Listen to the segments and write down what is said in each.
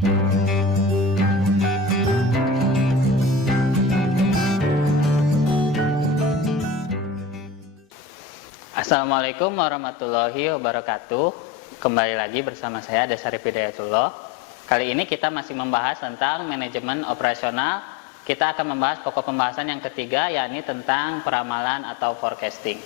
Assalamualaikum warahmatullahi wabarakatuh. Kembali lagi bersama saya Desarif Hidayatullah. Kali ini kita masih membahas tentang manajemen operasional. Kita akan membahas pokok pembahasan yang ketiga, yakni tentang peramalan atau forecasting.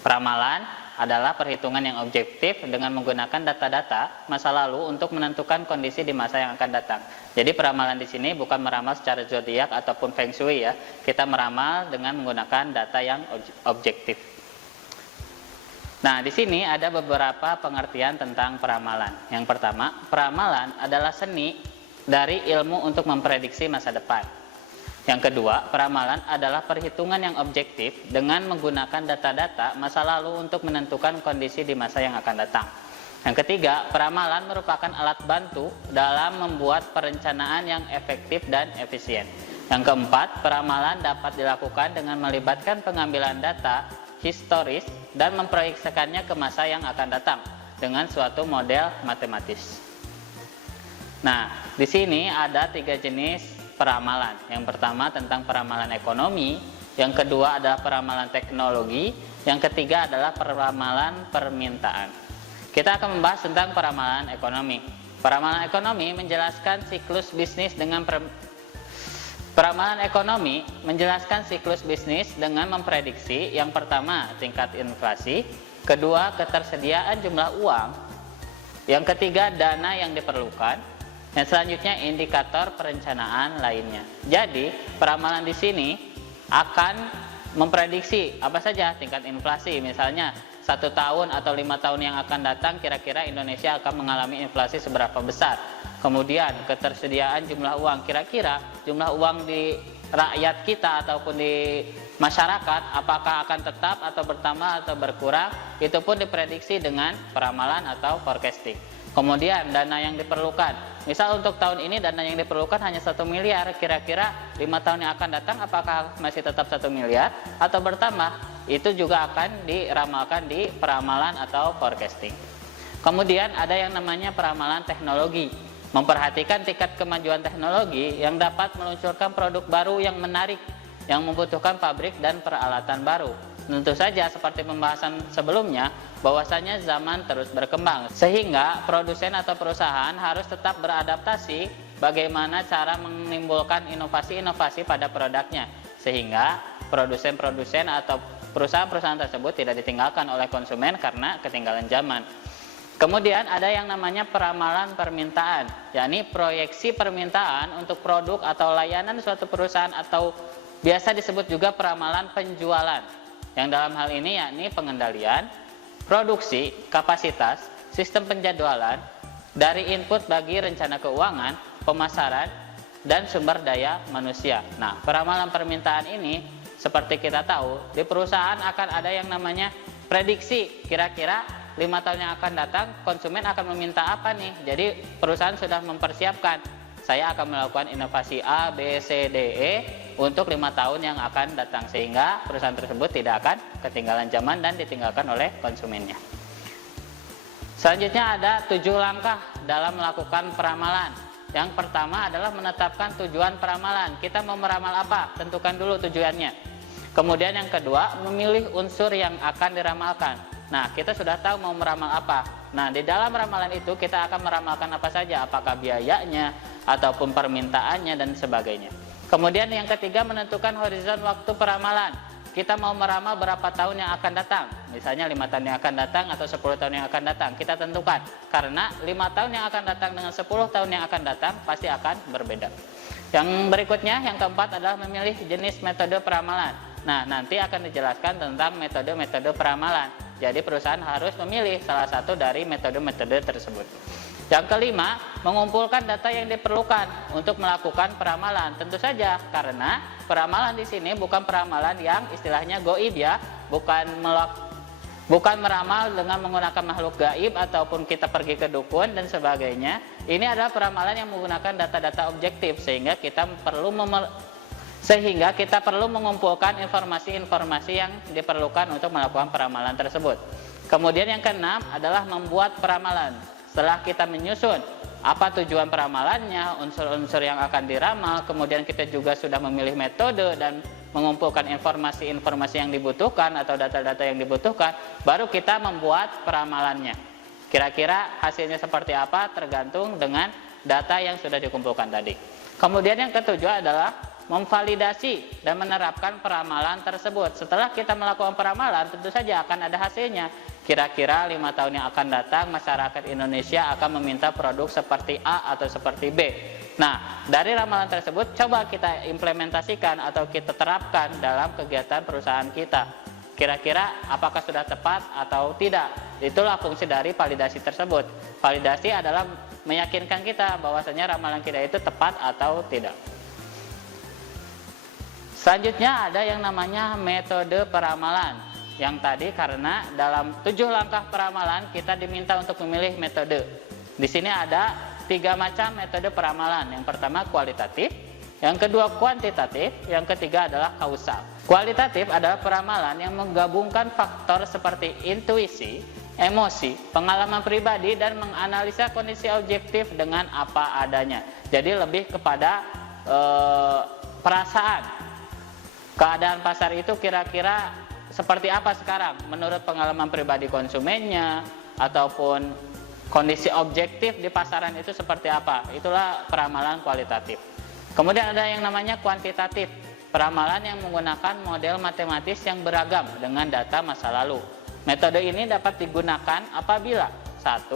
Peramalan adalah perhitungan yang objektif dengan menggunakan data-data masa lalu untuk menentukan kondisi di masa yang akan datang. Jadi peramalan di sini bukan meramal secara zodiak ataupun feng shui ya. Kita meramal dengan menggunakan data yang objektif. Nah, di sini ada beberapa pengertian tentang peramalan. Yang pertama, peramalan adalah seni dari ilmu untuk memprediksi masa depan. Yang kedua, peramalan adalah perhitungan yang objektif dengan menggunakan data-data masa lalu untuk menentukan kondisi di masa yang akan datang. Yang ketiga, peramalan merupakan alat bantu dalam membuat perencanaan yang efektif dan efisien. Yang keempat, peramalan dapat dilakukan dengan melibatkan pengambilan data historis dan memproyeksikannya ke masa yang akan datang dengan suatu model matematis. Nah, di sini ada 3 jenis peramalan. Yang pertama tentang peramalan ekonomi, yang kedua adalah peramalan teknologi, yang ketiga adalah peramalan permintaan. Kita akan membahas tentang peramalan ekonomi. Peramalan ekonomi menjelaskan siklus bisnis dengan Peramalan ekonomi menjelaskan siklus bisnis dengan memprediksi yang pertama tingkat inflasi, kedua ketersediaan jumlah uang, yang ketiga dana yang diperlukan, dan selanjutnya indikator perencanaan lainnya. Jadi peramalan di sini akan memprediksi apa saja tingkat inflasi, misalnya 1 tahun atau 5 tahun yang akan datang kira-kira Indonesia akan mengalami inflasi seberapa besar. Kemudian ketersediaan jumlah uang, kira-kira jumlah uang di rakyat kita ataupun di masyarakat apakah akan tetap atau bertambah atau berkurang, itu pun diprediksi dengan peramalan atau forecasting. Kemudian dana yang diperlukan, misal untuk tahun ini dana yang diperlukan hanya 1 miliar, kira-kira 5 tahun yang akan datang apakah masih tetap 1 miliar atau bertambah, itu juga akan diramalkan di peramalan atau forecasting. Kemudian ada yang namanya peramalan teknologi, memperhatikan tingkat kemajuan teknologi yang dapat meluncurkan produk baru yang menarik, yang membutuhkan pabrik dan peralatan baru. Tentu saja seperti pembahasan sebelumnya, bahwasanya zaman terus berkembang, sehingga produsen atau perusahaan harus tetap beradaptasi bagaimana cara menimbulkan inovasi-inovasi pada produknya, sehingga produsen-produsen atau perusahaan-perusahaan tersebut tidak ditinggalkan oleh konsumen karena ketinggalan zaman. Kemudian ada yang namanya peramalan permintaan, yakni proyeksi permintaan untuk produk atau layanan suatu perusahaan atau biasa disebut juga peramalan penjualan. Yang dalam hal ini yakni pengendalian, produksi, kapasitas, sistem penjadwalan, dari input bagi rencana keuangan, pemasaran, dan sumber daya manusia. Nah, peramalan permintaan ini seperti kita tahu, di perusahaan akan ada yang namanya prediksi, kira-kira 5 tahun yang akan datang konsumen akan meminta apa nih. Jadi perusahaan sudah mempersiapkan, saya akan melakukan inovasi A, B, C, D, E untuk 5 tahun yang akan datang, sehingga perusahaan tersebut tidak akan ketinggalan zaman dan ditinggalkan oleh konsumennya. Selanjutnya ada 7 langkah dalam melakukan peramalan. Yang pertama adalah menetapkan tujuan peramalan. Kita mau meramal apa? Tentukan dulu tujuannya. Kemudian yang kedua, memilih unsur yang akan diramalkan. Nah, kita sudah tahu mau meramal apa. Nah, di dalam ramalan itu kita akan meramalkan apa saja, apakah biayanya ataupun permintaannya dan sebagainya. Kemudian yang ketiga, menentukan horizon waktu peramalan. Kita mau meramal berapa tahun yang akan datang, misalnya 5 tahun yang akan datang atau 10 tahun yang akan datang, kita tentukan. Karena 5 tahun yang akan datang dengan 10 tahun yang akan datang pasti akan berbeda. Yang berikutnya, yang keempat adalah memilih jenis metode peramalan. Nah, nanti akan dijelaskan tentang metode-metode peramalan. Jadi perusahaan harus memilih salah satu dari metode-metode tersebut. Yang kelima, mengumpulkan data yang diperlukan untuk melakukan peramalan. Tentu saja karena peramalan di sini bukan peramalan yang istilahnya goib ya, bukan meramal dengan menggunakan makhluk gaib ataupun kita pergi ke dukun dan sebagainya. Ini adalah peramalan yang menggunakan data-data objektif sehingga kita perlu mengumpulkan informasi-informasi yang diperlukan untuk melakukan peramalan tersebut. Kemudian yang keenam adalah membuat peramalan. Setelah kita menyusun apa tujuan peramalannya, unsur-unsur yang akan diramal, kemudian kita juga sudah memilih metode dan mengumpulkan informasi-informasi yang dibutuhkan atau data-data yang dibutuhkan, baru kita membuat peramalannya. Kira-kira hasilnya seperti apa tergantung dengan data yang sudah dikumpulkan tadi. Kemudian yang ketujuh adalah memvalidasi dan menerapkan peramalan tersebut. Setelah kita melakukan peramalan, tentu saja akan ada hasilnya. Kira-kira 5 tahun yang akan datang, masyarakat Indonesia akan meminta produk seperti A atau seperti B. Nah, dari ramalan tersebut, coba kita implementasikan atau kita terapkan dalam kegiatan perusahaan kita. Kira-kira apakah sudah tepat atau tidak? Itulah fungsi dari validasi tersebut. Validasi adalah meyakinkan kita bahwasanya ramalan kita itu tepat atau tidak. Selanjutnya ada yang namanya metode peramalan. Yang tadi karena dalam 7 langkah peramalan kita diminta untuk memilih metode. Di sini ada 3 macam metode peramalan. Yang pertama kualitatif, yang kedua kuantitatif, yang ketiga adalah kausal. Kualitatif adalah peramalan yang menggabungkan faktor seperti intuisi, emosi, pengalaman pribadi, dan menganalisa kondisi objektif dengan apa adanya. Jadi lebih kepada perasaan. Keadaan pasar itu kira-kira seperti apa sekarang menurut pengalaman pribadi konsumennya, ataupun kondisi objektif di pasaran itu seperti apa. Itulah peramalan kualitatif. Kemudian ada yang namanya kuantitatif, peramalan yang menggunakan model matematis yang beragam dengan data masa lalu. Metode ini dapat digunakan apabila 1.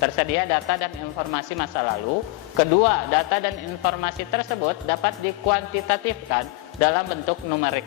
Tersedia data dan informasi masa lalu. 2. Data dan informasi tersebut dapat dikuantitatifkan dalam bentuk numerik.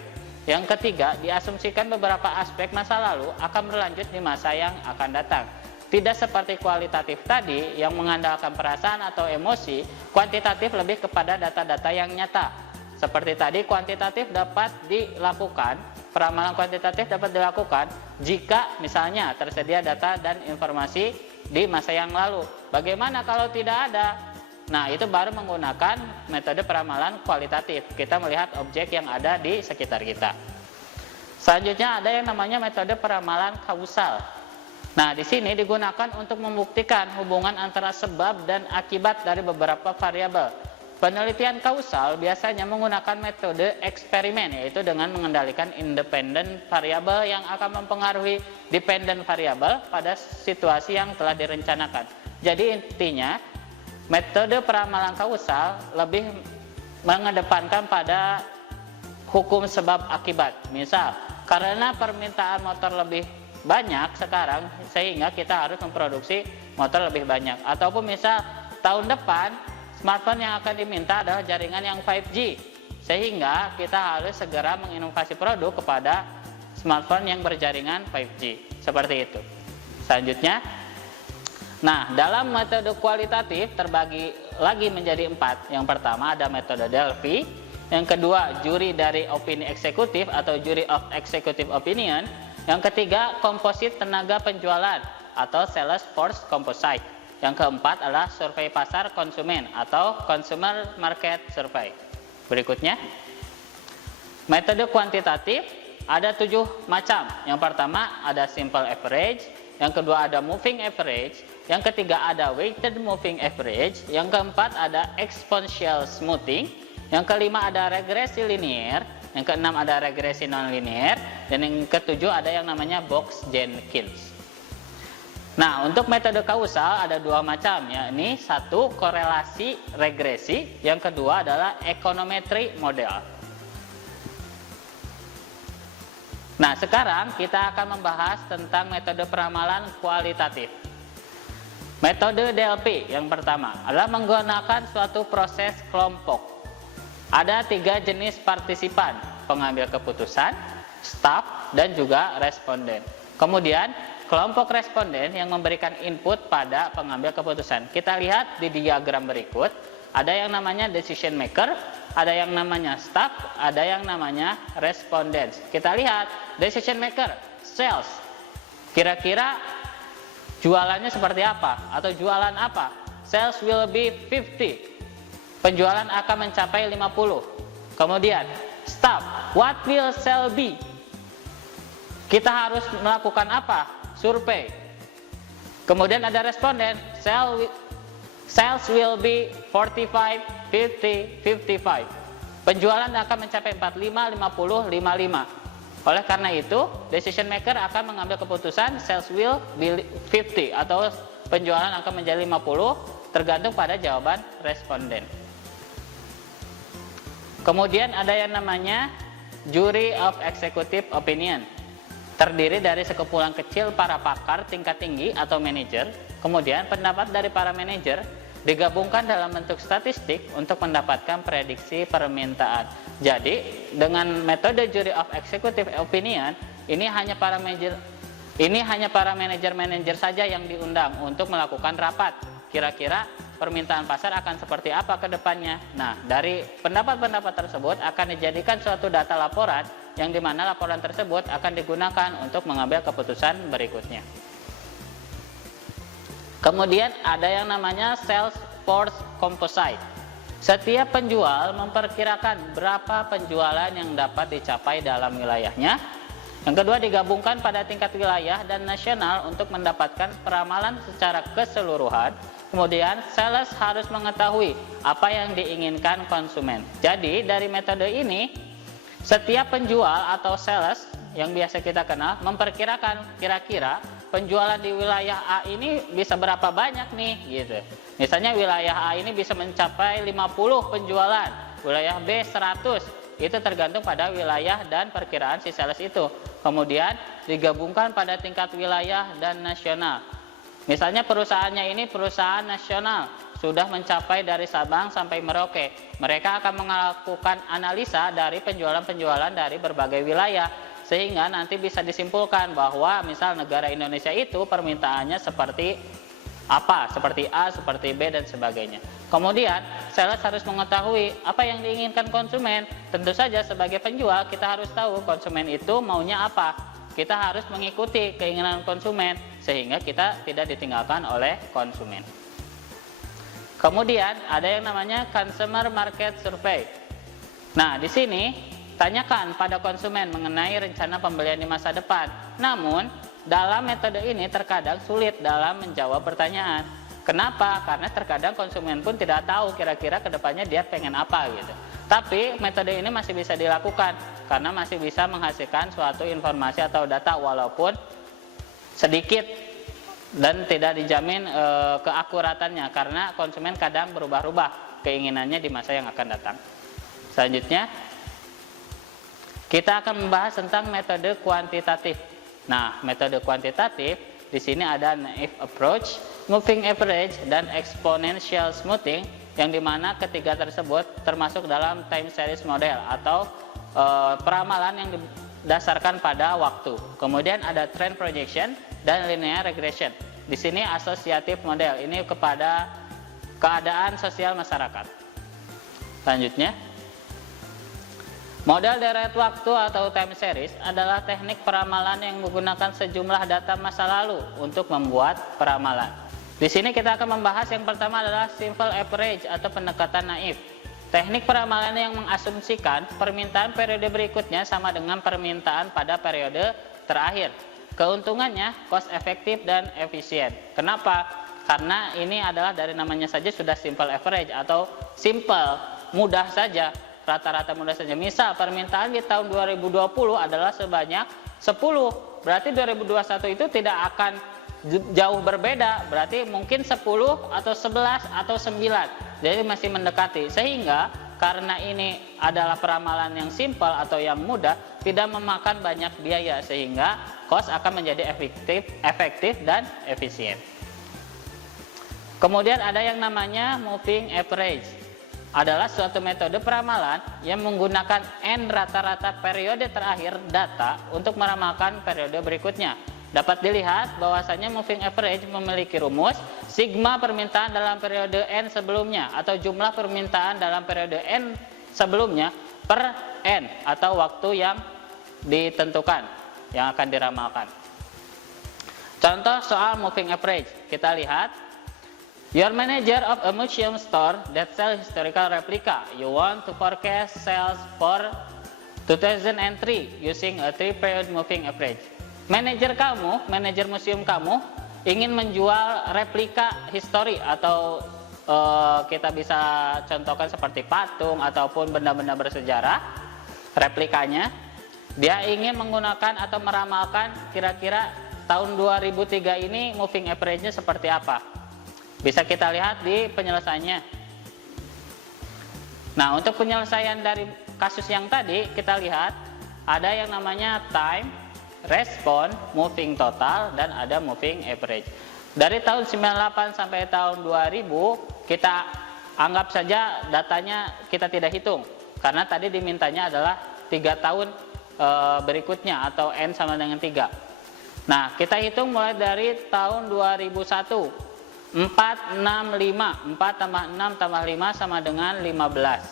Yang ketiga, diasumsikan beberapa aspek masa lalu akan berlanjut di masa yang akan datang. Tidak seperti kualitatif tadi yang mengandalkan perasaan atau emosi, kuantitatif lebih kepada data-data yang nyata. Seperti tadi, kuantitatif dapat dilakukan, peramalan kuantitatif dapat dilakukan jika misalnya tersedia data dan informasi di masa yang lalu. Bagaimana kalau tidak ada? Nah, itu baru menggunakan metode peramalan kualitatif. Kita melihat objek yang ada di sekitar kita. Selanjutnya ada yang namanya metode peramalan kausal. Nah, di sini digunakan untuk membuktikan hubungan antara sebab dan akibat dari beberapa variabel. Penelitian kausal biasanya menggunakan metode eksperimen, yaitu dengan mengendalikan independen variabel yang akan mempengaruhi dependen variabel pada situasi yang telah direncanakan. Jadi intinya, metode peramalan kausal lebih mengedepankan pada hukum sebab akibat. Misal, karena permintaan motor lebih banyak sekarang sehingga kita harus memproduksi motor lebih banyak. Ataupun misal tahun depan smartphone yang akan diminta adalah jaringan yang 5G, sehingga kita harus segera menginovasi produk kepada smartphone yang berjaringan 5G. Seperti itu. Selanjutnya, nah, dalam metode kualitatif terbagi lagi menjadi 4. Yang pertama ada metode Delphi, yang kedua juri dari opini eksekutif atau jury of executive opinion, yang ketiga komposit tenaga penjualan atau sales force composite, yang keempat adalah survei pasar konsumen atau consumer market survey. Berikutnya, metode kuantitatif ada 7 macam. Yang pertama ada simple average, yang kedua ada moving average, yang ketiga ada weighted moving average, yang keempat ada exponential smoothing, yang kelima ada regresi linear, yang keenam ada regresi non-linear, dan yang ketujuh ada yang namanya Box-Jenkins. Nah, untuk metode kausal ada 2 macam, yakni 1 korelasi regresi, yang kedua adalah econometry model. Nah, sekarang kita akan membahas tentang metode peramalan kualitatif. Metode Delphi yang pertama adalah menggunakan suatu proses kelompok. Ada 3 jenis partisipan, pengambil keputusan, staf, dan juga responden. Kemudian, kelompok responden yang memberikan input pada pengambil keputusan. Kita lihat di diagram berikut, ada yang namanya decision maker, ada yang namanya staff, ada yang namanya respondents. Kita lihat decision maker, sales. Kira-kira jualannya seperti apa atau jualan apa? Sales will be 50. Penjualan akan mencapai 50. Kemudian staff, what will sell be? Kita harus melakukan apa? Survei. Kemudian ada responden, Sales will be 45, 50, 55. Penjualan akan mencapai 45, 50, 55. Oleh karena itu, decision maker akan mengambil keputusan sales will be 50 atau penjualan akan menjadi 50 tergantung pada jawaban responden. Kemudian ada yang namanya jury of executive opinion. Terdiri dari sekumpulan kecil para pakar tingkat tinggi atau manajer. Kemudian pendapat dari para manajer digabungkan dalam bentuk statistik untuk mendapatkan prediksi permintaan. Jadi, dengan metode jury of executive opinion, ini hanya para manajer saja yang diundang untuk melakukan rapat. Kira-kira permintaan pasar akan seperti apa ke depannya. Nah, dari pendapat-pendapat tersebut akan dijadikan suatu data laporan yang dimana laporan tersebut akan digunakan untuk mengambil keputusan berikutnya. Kemudian ada yang namanya sales force composite. Setiap penjual memperkirakan berapa penjualan yang dapat dicapai dalam wilayahnya. Yang kedua, digabungkan pada tingkat wilayah dan nasional untuk mendapatkan peramalan secara keseluruhan. Kemudian, sales harus mengetahui apa yang diinginkan konsumen. Jadi, dari metode ini, setiap penjual atau sales yang biasa kita kenal memperkirakan kira-kira penjualan di wilayah A ini bisa berapa banyak nih gitu. Misalnya wilayah A ini bisa mencapai 50 penjualan, wilayah B 100. Itu tergantung pada wilayah dan perkiraan si sales itu. Kemudian digabungkan pada tingkat wilayah dan nasional. Misalnya perusahaannya ini perusahaan nasional, sudah mencapai dari Sabang sampai Merauke. Mereka akan melakukan analisa dari penjualan-penjualan dari berbagai wilayah, sehingga nanti bisa disimpulkan bahwa misal negara Indonesia itu permintaannya seperti apa, seperti A, seperti B, dan sebagainya. Kemudian, sales harus mengetahui apa yang diinginkan konsumen. Tentu saja sebagai penjual kita harus tahu konsumen itu maunya apa. Kita harus mengikuti keinginan konsumen sehingga kita tidak ditinggalkan oleh konsumen. Kemudian ada yang namanya consumer market survey. Nah, di sini tanyakan pada konsumen mengenai rencana pembelian di masa depan. Namun, dalam metode ini terkadang sulit dalam menjawab pertanyaan. Kenapa? Karena terkadang konsumen pun tidak tahu kira-kira kedepannya dia pengen apa gitu. Tapi metode ini masih bisa dilakukan karena masih bisa menghasilkan suatu informasi atau data walaupun sedikit dan tidak dijamin keakuratannya karena konsumen kadang berubah-ubah keinginannya di masa yang akan datang. Selanjutnya kita akan membahas tentang metode kuantitatif. Nah, metode kuantitatif di sini ada naive approach, moving average, dan exponential smoothing, yang dimana ketiga tersebut termasuk dalam time series model atau peramalan yang didasarkan pada waktu. Kemudian ada trend projection dan linear regression. Di sini associative model ini kepada keadaan sosial masyarakat. Selanjutnya, model deret waktu atau time series adalah teknik peramalan yang menggunakan sejumlah data masa lalu untuk membuat peramalan. Di sini kita akan membahas yang pertama adalah simple average atau pendekatan naif. Teknik peramalan yang mengasumsikan permintaan periode berikutnya sama dengan permintaan pada periode terakhir. Keuntungannya cost efektif dan efisien. Kenapa? Karena ini adalah dari namanya saja sudah simple average atau simple, mudah saja. Rata-rata mudah saja. Misal permintaan di tahun 2020 adalah sebanyak 10. Berarti 2021 itu tidak akan jauh berbeda. Berarti mungkin 10 atau 11 atau 9. Jadi masih mendekati. Sehingga karena ini adalah peramalan yang simple atau yang mudah, tidak memakan banyak biaya sehingga cost akan menjadi efektif dan efisien. Kemudian ada yang namanya moving average. Adalah suatu metode peramalan yang menggunakan N rata-rata periode terakhir data untuk meramalkan periode berikutnya. Dapat dilihat bahwasanya moving average memiliki rumus sigma permintaan dalam periode N sebelumnya atau jumlah permintaan dalam periode N sebelumnya per N atau waktu yang ditentukan yang akan diramalkan. Contoh soal moving average, kita lihat. You're manager of a museum store that sells historical replica. You want to forecast sales for 2003 using a 3-period moving average. Manajer museum kamu ingin menjual replika histori atau kita bisa contohkan seperti patung ataupun benda-benda bersejarah, replikanya. Dia ingin menggunakan atau meramalkan kira-kira tahun 2003 ini moving average-nya seperti apa. Bisa kita lihat di penyelesaiannya. Nah, untuk penyelesaian dari kasus yang tadi, kita lihat ada yang namanya time, respon, moving total, dan ada moving average. Dari tahun 98 sampai tahun 2000, kita anggap saja datanya kita tidak hitung. Karena tadi dimintanya adalah 3 tahun berikutnya atau N sama dengan 3. Nah, kita hitung mulai dari tahun 2001. 4, 6, 5. 4 tambah 6 tambah 5 sama dengan 15.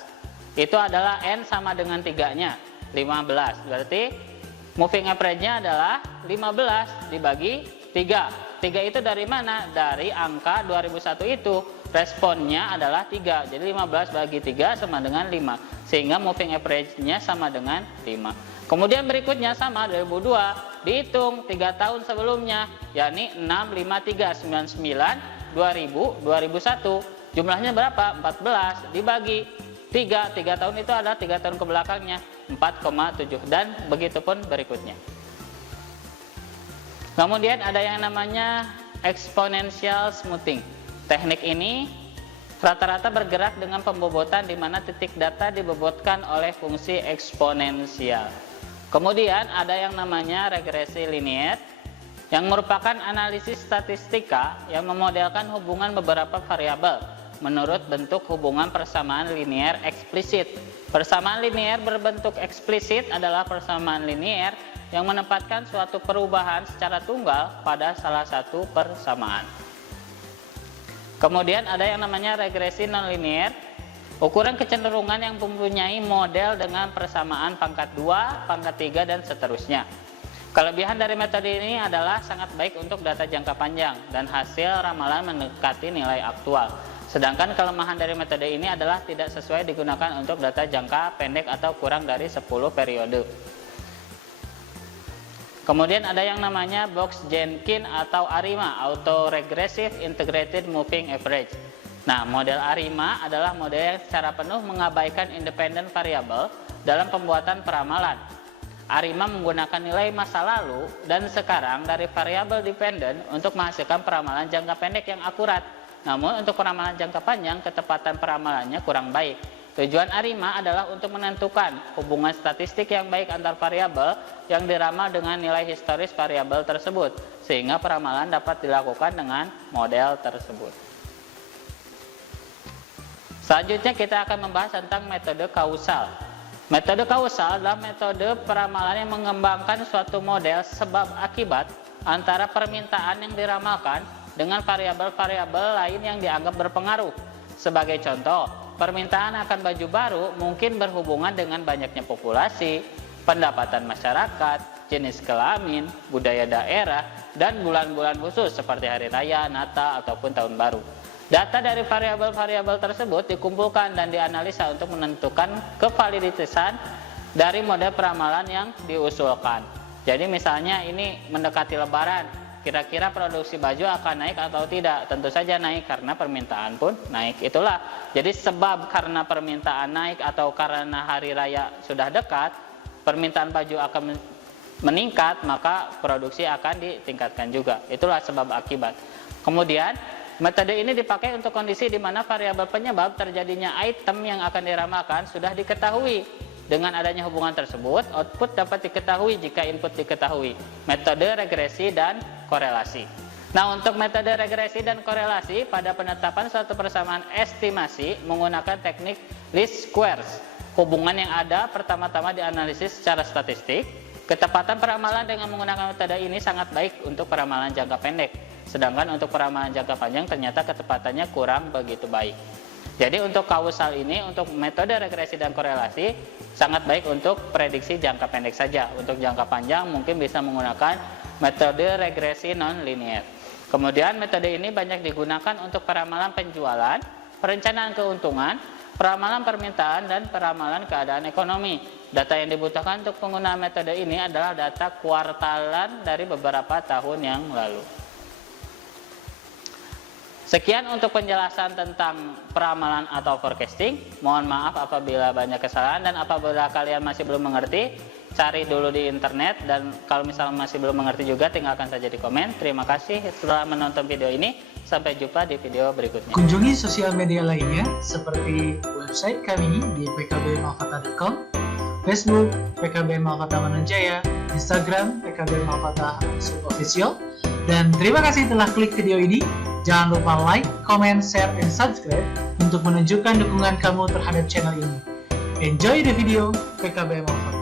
Itu adalah N sama dengan 3-nya, 15. Berarti moving average-nya adalah 15 dibagi 3. 3 itu dari mana? Dari angka 2001 itu. Responnya adalah 3. Jadi 15 bagi 3 sama dengan 5. Sehingga moving average-nya sama dengan 5. Kemudian berikutnya sama 2002. Dihitung 3 tahun sebelumnya, yakni 6, 5, 3, 99. 2000, 2001 jumlahnya berapa? 14 dibagi 3 tahun itu adalah 3 tahun ke belakangnya 4,7 dan begitu pun berikutnya. Kemudian ada yang namanya exponential smoothing. Teknik ini rata-rata bergerak dengan pembobotan di mana titik data dibobotkan oleh fungsi eksponensial. Kemudian ada yang namanya regresi linier yang merupakan analisis statistika yang memodelkan hubungan beberapa variabel menurut bentuk hubungan persamaan linier eksplisit. Persamaan linier berbentuk eksplisit adalah persamaan linier yang menempatkan suatu perubahan secara tunggal pada salah satu persamaan. Kemudian ada yang namanya regresi nonlinier, ukuran kecenderungan yang mempunyai model dengan persamaan pangkat 2, pangkat 3, dan seterusnya. Kelebihan dari metode ini adalah sangat baik untuk data jangka panjang dan hasil ramalan mendekati nilai aktual. Sedangkan kelemahan dari metode ini adalah tidak sesuai digunakan untuk data jangka pendek atau kurang dari 10 periode. Kemudian ada yang namanya Box-Jenkins atau ARIMA, Auto Regressive Integrated Moving Average. Nah, model ARIMA adalah model yang secara penuh mengabaikan independen variabel dalam pembuatan peramalan. ARIMA menggunakan nilai masa lalu dan sekarang dari variabel dependen untuk menghasilkan peramalan jangka pendek yang akurat. Namun untuk peramalan jangka panjang, ketepatan peramalannya kurang baik. Tujuan ARIMA adalah untuk menentukan hubungan statistik yang baik antar variabel yang diramal dengan nilai historis variabel tersebut, sehingga peramalan dapat dilakukan dengan model tersebut. Selanjutnya kita akan membahas tentang metode kausal. Metode kausal adalah metode peramalan yang mengembangkan suatu model sebab akibat antara permintaan yang diramalkan dengan variabel-variabel lain yang dianggap berpengaruh. Sebagai contoh, permintaan akan baju baru mungkin berhubungan dengan banyaknya populasi, pendapatan masyarakat, jenis kelamin, budaya daerah, dan bulan-bulan khusus seperti hari raya, Natal, ataupun tahun baru. Data dari variabel-variabel tersebut dikumpulkan dan dianalisa untuk menentukan kevaliditasan dari model peramalan yang diusulkan. Jadi misalnya ini mendekati lebaran, kira-kira produksi baju akan naik atau tidak? Tentu saja naik karena permintaan pun naik. Itulah. Jadi sebab karena permintaan naik atau karena hari raya sudah dekat, permintaan baju akan meningkat, maka produksi akan ditingkatkan juga. Itulah sebab akibat. Kemudian metode ini dipakai untuk kondisi di mana variabel penyebab terjadinya item yang akan diramalkan sudah diketahui. Dengan adanya hubungan tersebut, output dapat diketahui jika input diketahui. Metode regresi dan korelasi. Nah, untuk metode regresi dan korelasi pada penetapan suatu persamaan estimasi menggunakan teknik least squares. Hubungan yang ada pertama-tama dianalisis secara statistik. Ketepatan peramalan dengan menggunakan metode ini sangat baik untuk peramalan jangka pendek. Sedangkan untuk peramalan jangka panjang ternyata kecepatannya kurang begitu baik. Jadi untuk kausal ini, untuk metode regresi dan korelasi sangat baik untuk prediksi jangka pendek saja. Untuk jangka panjang mungkin bisa menggunakan metode regresi non-linear. Kemudian metode ini banyak digunakan untuk peramalan penjualan, perencanaan keuntungan, peramalan permintaan, dan peramalan keadaan ekonomi. Data yang dibutuhkan untuk penggunaan metode ini adalah data kuartalan dari beberapa tahun yang lalu. Sekian untuk penjelasan tentang peramalan atau forecasting. Mohon maaf apabila banyak kesalahan, dan apabila kalian masih belum mengerti, cari dulu di internet, dan kalau misalnya masih belum mengerti juga tinggalkan saja di komen. Terima kasih telah menonton video ini. Sampai jumpa di video berikutnya. Kunjungi sosial media lainnya seperti website kami di pkbmalfata.com, Facebook PKB Malfata Mananjaya, Instagram PKB Malfata Official. Dan terima kasih telah klik video ini. Jangan lupa like, comment, share, dan subscribe untuk menunjukkan dukungan kamu terhadap channel ini. Enjoy the video PKB Malfata.